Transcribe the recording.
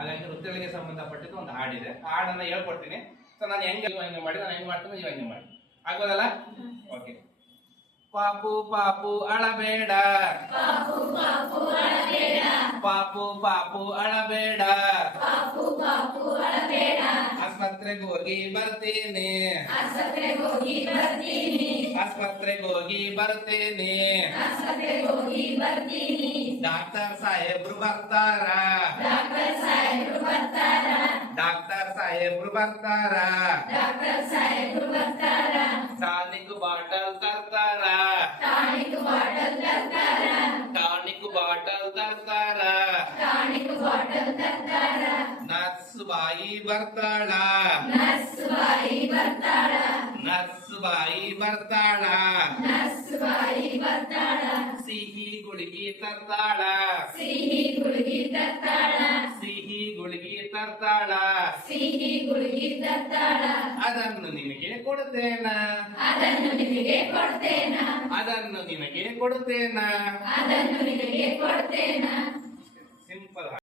ಹಾಗಾಗಿ ವೃತ್ತಿಗಳಿಗೆ ಸಂಬಂಧಪಟ್ಟಿದ್ದು ಒಂದು ಹಾಡಿದೆ. ಆ ಹಾಡನ್ನ ಹೇಳ್ಕೊಡ್ತೀನಿ. ಸೊ ನಾನು ಹೆಂಗೆ ಮಾಡಿ ನಾನು ಹೆಂಗ್ ಮಾಡ್ತೀನಿ, ನೀವು ಹೆಂಗೆ ಮಾಡಿ. ಆಗ್ಬೋದಲ್ಲ? ಓಕೆ. ಪಾಪು ಪಾಪು ಅಳಬೇಡ, ಪಾಪು ಪಾಪು ಅಳಬೇಡ, ಪಾಪು ಪಾಪು ಅಳಬೇಡ, ಪಾಪು ಪಾಪು ಅಳಬೇಡ, ಆಸ್ಪತ್ರೆಗೆ ಹೋಗಿ ಬರ್ತೀನಿ, ಆಸ್ಪತ್ರೆಗೆ ಹೋಗಿ ಬರ್ತೀನಿ, ಆಸ್ಪತ್ರೆಗೆ ಹೋಗಿ ಬರ್ತೀನಿ, ಆಸ್ಪತ್ರೆಗೆ ಹೋಗಿ ಬರ್ತೀನಿ, ಡಾಕ್ಟರ್ ಸಾಹೇಬ್ರು ಬರ್ತಾರ, ಡಾಕ್ಟರ್ ಸಾಹೇಬ್ರು ಬರ್ತಾರ, ಡಾಕ್ಟರ್ ಸಾಹೇಬ್ರು ಬರ್ತಾರ, ಡಾಕ್ಟರ್ ಸಾಹೇಬ್ರು ಬರ್ತಾರ, ಟಾನಿಕ್ ಬಾಟಲ್ ತರ್ತಾರ, ಟಾನಿಕ್ ಬಾಟಲ್ ತರ್ತಾರ, ಟಾನಿಕ್ ಬಾಟಲ್ ತರ್ತಾರ, ಟಾನಿಕ್ ಬಾಟಲ್ ತರ್ತಾರ, ನರ್ಸ್ ಬಾಯಿ ಬರ್ತಾಳ, ನರ್ಸ್ ಬಾಯಿ ಬರ್ತಾಳ, ನರ್ಸ್ ಬಾಯಿ ಬರ್ತಾಳ, ನರ್ಸ್ ಬಾಯಿ ಬರ್ತಾಳ, ಸಿಹಿ ಗುಳಿಗಿ ತರ್ತಾಳ, ಸಿಹಿ ಗುಳಿಗಿ ತರ್ತಾಳ, ಸಿಹಿ ಗುಳಿಗಿ ತರ್ತಾಳ, ಸಿಹಿ ಗುಳಿಗಿ ತರ್ತಾಳ, ಅದನ್ನು ನಿನಗೆ ಕೊಡುತ್ತೇನ, ಅದನ್ನು ನಿನಗೆ ಕೊಡ್ತೇನ, ಅದನ್ನು ನಿನಗೆ ಕೊಡುತ್ತೇನ. ಅದನ್ನು ನಿನಗೆ ಕೊಡ್ತೇನ. ಸಿಂಪಲ್.